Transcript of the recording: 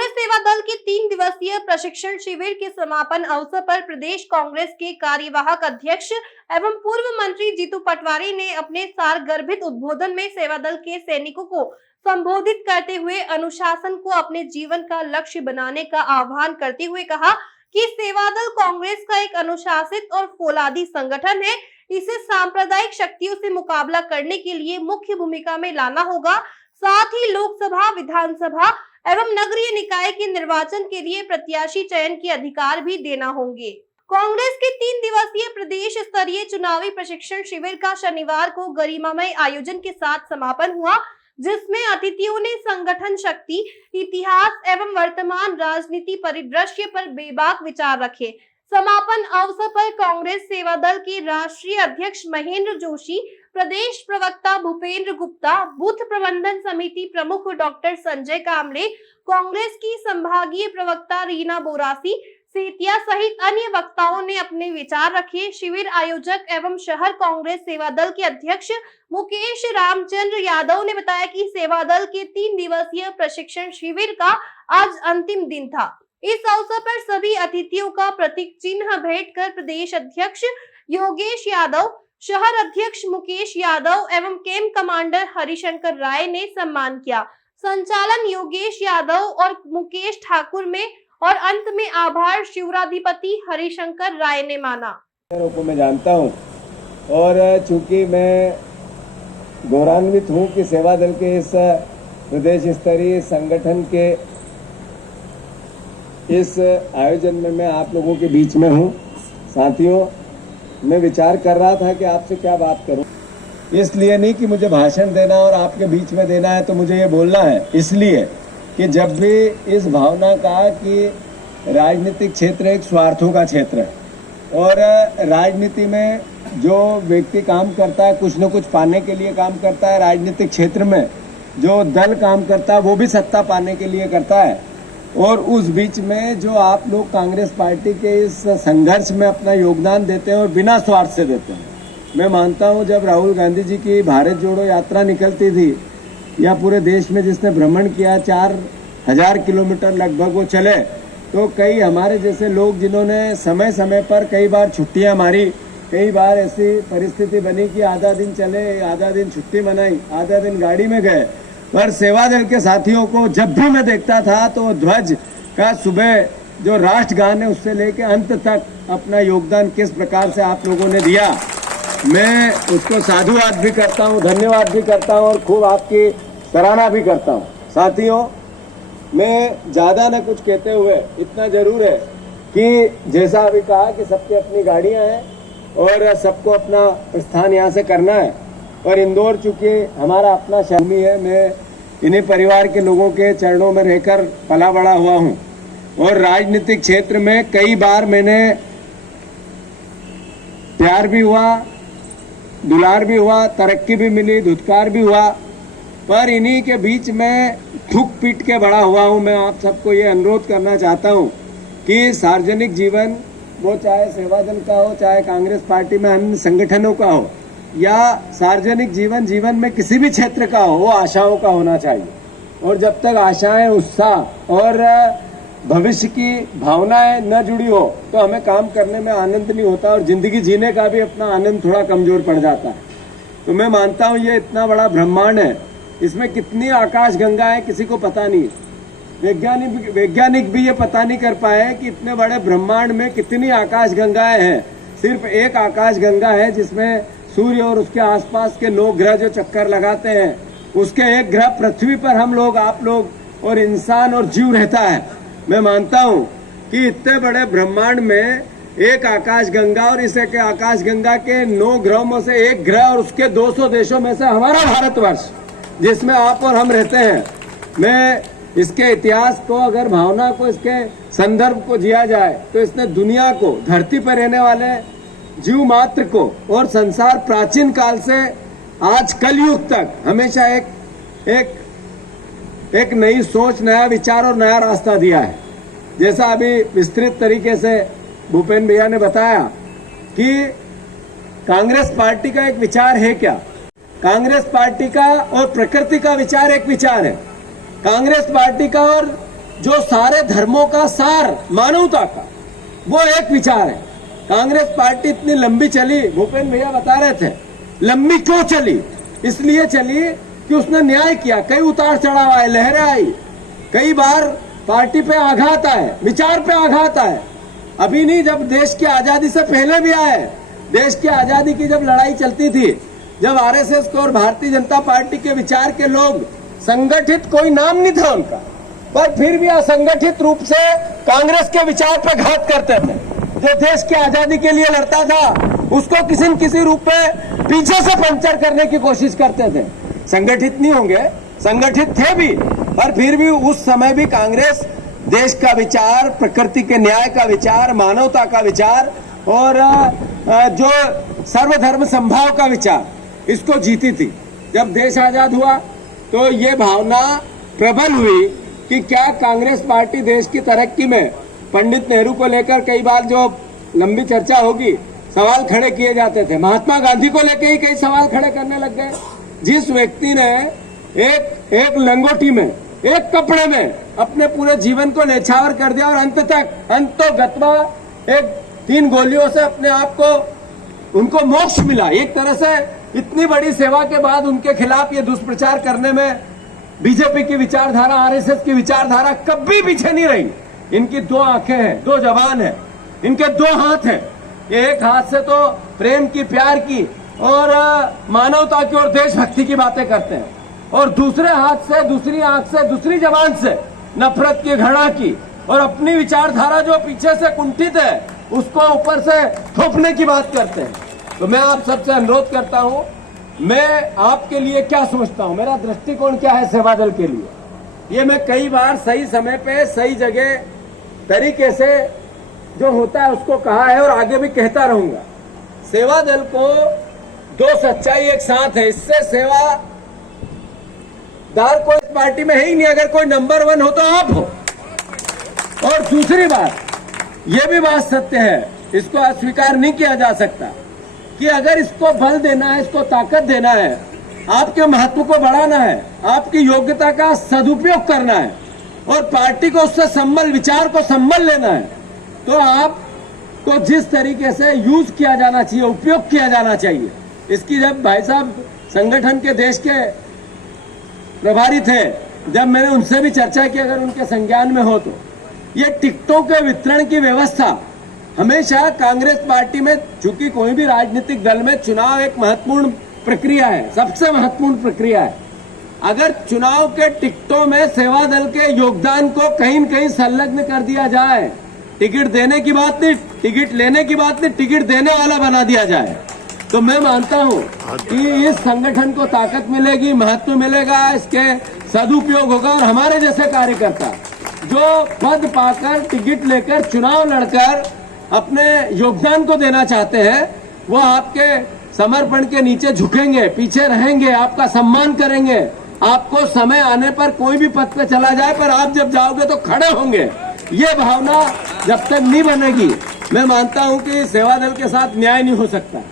कांग्रेस सेवा दल के 3 दिवसीय प्रशिक्षण शिविर के समापन अवसर पर प्रदेश कांग्रेस के कार्यवाहक अध्यक्ष एवं पूर्व मंत्री जीतू पटवारी ने अपने सारगर्भित उद्बोधन में सेवा दल के सैनिकों को संबोधित करते हुए अनुशासन को अपने जीवन का लक्ष्य बनाने का आह्वान करते हुए कहा कि सेवा दल कांग्रेस का एक अनुशासित और फौलादी संगठन है। इसे सांप्रदायिक शक्तियों से मुकाबला करने के लिए मुख्य भूमिका में लाना होगा। साथ ही लोकसभा, विधानसभा एवं नगरीय निकाय के निर्वाचन के लिए प्रत्याशी चयन के अधिकार भी देना होंगे। कांग्रेस के 3 दिवसीय प्रदेश स्तरीय चुनावी प्रशिक्षण शिविर का शनिवार को गरिमामय आयोजन के साथ समापन हुआ, जिसमें अतिथियों ने संगठन शक्ति, इतिहास एवं वर्तमान राजनीति परिदृश्य पर बेबाक विचार रखे। समापन अवसर पर कांग्रेस सेवा दल के राष्ट्रीय अध्यक्ष महेंद्र जोशी, प्रदेश प्रवक्ता भूपेंद्र गुप्ता, बूथ प्रबंधन समिति प्रमुख डॉक्टर संजय कामले, कांग्रेस की संभागीय प्रवक्ता रीना बोरासी, सेतिया सहित अन्य वक्ताओं ने अपने विचार रखे। शिविर आयोजक एवं शहर कांग्रेस सेवा दल के अध्यक्ष मुकेश रामचंद्र यादव ने बताया कि सेवा दल के 3 दिवसीय प्रशिक्षण शिविर का आज अंतिम दिन था। इस अवसर पर सभी अतिथियों का प्रतीक चिन्ह भेंट कर प्रदेश अध्यक्ष योगेश यादव, शहर अध्यक्ष मुकेश यादव एवं कैंप कमांडर हरिशंकर राय ने सम्मान किया। संचालन योगेश यादव और मुकेश ठाकुर में और अंत में आभार शिवराधिपति हरिशंकर राय ने माना। को मैं जानता हूं और चूंकि मैं गौरवान्वित हूं कि सेवा दल के इस प्रदेश स्तरीय संगठन के इस आयोजन में मैं आप लोगों के बीच में हूं। साथियों, मैं विचार कर रहा था कि आपसे क्या बात करूं। इसलिए नहीं कि मुझे भाषण देना और आपके बीच में देना है तो मुझे ये बोलना है, इसलिए कि जब भी इस भावना का कि राजनीतिक क्षेत्र एक स्वार्थों का क्षेत्र है और राजनीति में जो व्यक्ति काम करता है कुछ न कुछ पाने के लिए काम करता है। राजनीतिक क्षेत्र में जो दल काम करता है वो भी सत्ता पाने के लिए करता है और उस बीच में जो आप लोग कांग्रेस पार्टी के इस संघर्ष में अपना योगदान देते हैं और बिना स्वार्थ से देते हैं। मैं मानता हूं जब राहुल गांधी जी की भारत जोड़ो यात्रा निकलती थी या पूरे देश में जिसने भ्रमण किया 4000 किलोमीटर लगभग वो चले, तो कई हमारे जैसे लोग जिन्होंने समय समय पर कई बार छुट्टियां मारी, कई बार ऐसी परिस्थिति बनी कि आधा दिन चले, आधा दिन छुट्टी मनाई, आधा दिन गाड़ी में गए, पर सेवा दल के साथियों को जब भी मैं देखता था तो ध्वज का सुबह जो राष्ट्रगान है उससे लेकर अंत तक अपना योगदान किस प्रकार से आप लोगों ने दिया, मैं उसको साधुवाद भी करता हूँ, धन्यवाद भी करता हूँ और खूब आपकी सराहना भी करता हूँ। साथियों, मैं ज़्यादा न कुछ कहते हुए इतना जरूर है कि जैसा अभी कहा कि सबकी अपनी गाड़ियाँ हैं और सबको अपना प्रस्थान यहाँ से करना है और इंदौर चूँकि हमारा अपना शहर है, मैं इन्हीं परिवार के लोगों के चरणों में रहकर पला बड़ा हुआ हूँ और राजनीतिक क्षेत्र में कई बार मैंने प्यार भी हुआ, दुलार भी हुआ, तरक्की भी मिली, धुतकार भी हुआ, पर इन्हीं के बीच में ठुक पीट के बड़ा हुआ हूं। मैं आप सबको ये अनुरोध करना चाहता हूं कि सार्वजनिक जीवन वो चाहे सेवा दल का हो, चाहे कांग्रेस पार्टी में अन्य संगठनों का हो या सार्वजनिक जीवन में किसी भी क्षेत्र का हो, वो आशाओं का होना चाहिए और जब तक आशाएं, उत्साह और भविष्य की भावनाएं न जुड़ी हो तो हमें काम करने में आनंद नहीं होता और जिंदगी जीने का भी अपना आनंद थोड़ा कमजोर पड़ जाता है। तो मैं मानता हूं ये इतना बड़ा ब्रह्मांड है, इसमें कितनी आकाश गंगा है किसी को पता नहीं। वैज्ञानिक भी ये पता नहीं कर पाए कि इतने बड़े ब्रह्मांड में कितनी आकाश गंगाएं हैं। सिर्फ एक आकाश गंगा है जिसमें सूर्य और उसके आसपास के 9 ग्रह जो चक्कर लगाते हैं, उसके एक ग्रह पृथ्वी पर हम लोग, आप लोग और इंसान और जीव रहता है। मैं मानता हूं कि इतने बड़े ब्रह्मांड में एक आकाश गंगा और इस एक आकाश गंगा के 9 ग्रहों में से एक ग्रह और उसके 200 देशों में से हमारा भारतवर्ष जिसमें आप और हम रहते हैं। मैं इसके इतिहास को, अगर भावना को, इसके संदर्भ को जिया जाए तो इसने दुनिया को, धरती पर रहने वाले जीव मात्र को और संसार प्राचीन काल से आज कलयुग तक हमेशा एक नई सोच, नया विचार और नया रास्ता दिया है। जैसा अभी विस्तृत तरीके से भूपेंद्र भैया ने बताया कि कांग्रेस पार्टी का एक विचार है क्या, कांग्रेस पार्टी का और प्रकृति का विचार एक विचार है। कांग्रेस पार्टी का और जो सारे धर्मों का सार, मानवता का, वो एक विचार है। कांग्रेस पार्टी इतनी लंबी चली, भूपेंद्र भैया बता रहे थे, लंबी क्यों चली? इसलिए चली कि उसने न्याय किया। कई उतार चढ़ाव आए, लहरें आई, कई बार पार्टी पे आघात आए, विचार पे आघात आए। अभी नहीं, जब देश की आजादी से पहले भी आए। देश की आजादी की जब लड़ाई चलती थी, जब आरएसएस को और भारतीय जनता पार्टी के विचार के लोग, संगठित कोई नाम नहीं था उनका, पर फिर भी असंगठित रूप से कांग्रेस के विचार पर घात करते थे। जो देश की आजादी के लिए लड़ता था, उसको किसी न किसी रूप में पीछे से पंचर करने की कोशिश करते थे। संगठित नहीं होंगे, संगठित थे भी, पर फिर भी उस समय भी कांग्रेस देश का विचार, प्रकृति के न्याय का विचार, मानवता का विचार और जो सर्वधर्म संभाव का विचार, इसको जीती थी। जब देश आजाद हुआ तो ये भावना प्रबल हुई कि क्या कांग्रेस पार्टी देश की तरक्की में, पंडित नेहरू को लेकर कई बार जो लंबी चर्चा होगी, सवाल खड़े किए जाते थे। महात्मा गांधी को लेकर ही कई सवाल खड़े करने लग गए। जिस व्यक्ति ने एक लंगोटी में, एक कपड़े में अपने पूरे जीवन को न्यौछावर कर दिया और अंतोगत्वा एक 3 गोलियों से अपने आप को, उनको मोक्ष मिला। एक तरह से इतनी बड़ी सेवा के बाद उनके खिलाफ ये दुष्प्रचार करने में बीजेपी की विचारधारा, आरएसएस की विचारधारा कभी पीछे नहीं रही। इनकी 2 आंखें हैं, 2 जबान है, इनके 2 हाथ हैं। एक हाथ से तो प्रेम की, प्यार की और मानवता की और देशभक्ति की बातें करते हैं, और दूसरे हाथ से, दूसरी आंख से, दूसरी जबान से नफरत की, घृणा की और अपनी विचारधारा जो पीछे से कुंठित है उसको ऊपर से थोपने की बात करते हैं। तो मैं आप सबसे अनुरोध करता हूं, मैं आपके लिए क्या सोचता हूं, मेरा दृष्टिकोण क्या है सेवा दल के लिए, ये मैं कई बार सही समय पे, सही जगह, तरीके से जो होता है उसको कहा है और आगे भी कहता रहूंगा। सेवा दल को 2 सच्चाई एक साथ है। इससे सेवादार कोई इस पार्टी में है ही नहीं। अगर कोई नंबर 1 हो तो आप हो। और दूसरी बात, यह भी बात सत्य है, इसको अस्वीकार नहीं किया जा सकता कि अगर इसको बल देना है, इसको ताकत देना है, आपके महत्व को बढ़ाना है, आपकी योग्यता का सदुपयोग करना है और पार्टी को उससे संबल, विचार को संबल लेना है, तो आपको जिस तरीके से यूज किया जाना चाहिए, उपयोग किया जाना चाहिए, इसकी जब भाई साहब संगठन के देश के प्रभारी थे, जब मैंने उनसे भी चर्चा की, अगर उनके संज्ञान में हो तो ये टिकटों के वितरण की व्यवस्था हमेशा कांग्रेस पार्टी में, चूंकि कोई भी राजनीतिक दल में चुनाव एक महत्वपूर्ण प्रक्रिया है, सबसे महत्वपूर्ण प्रक्रिया है। अगर चुनाव के टिकटों में सेवा दल के योगदान को कहीं न कहीं संलग्न कर दिया जाए, टिकट देने की बात नहीं, टिकट लेने की बात नहीं, टिकट देने वाला बना दिया जाए, तो मैं मानता हूं कि इस संगठन को ताकत मिलेगी, महत्व मिलेगा, इसके सदुपयोग होगा और हमारे जैसे कार्यकर्ता जो पद पाकर, टिकट लेकर, चुनाव लड़कर अपने योगदान को देना चाहते हैं, वो आपके समर्पण के नीचे झुकेंगे, पीछे रहेंगे, आपका सम्मान करेंगे। आपको समय आने पर कोई भी पद पे चला जाए, पर आप जब जाओगे तो खड़े होंगे। ये भावना जब तक नहीं बनेगी, मैं मानता हूं कि सेवा दल के साथ न्याय नहीं हो सकता।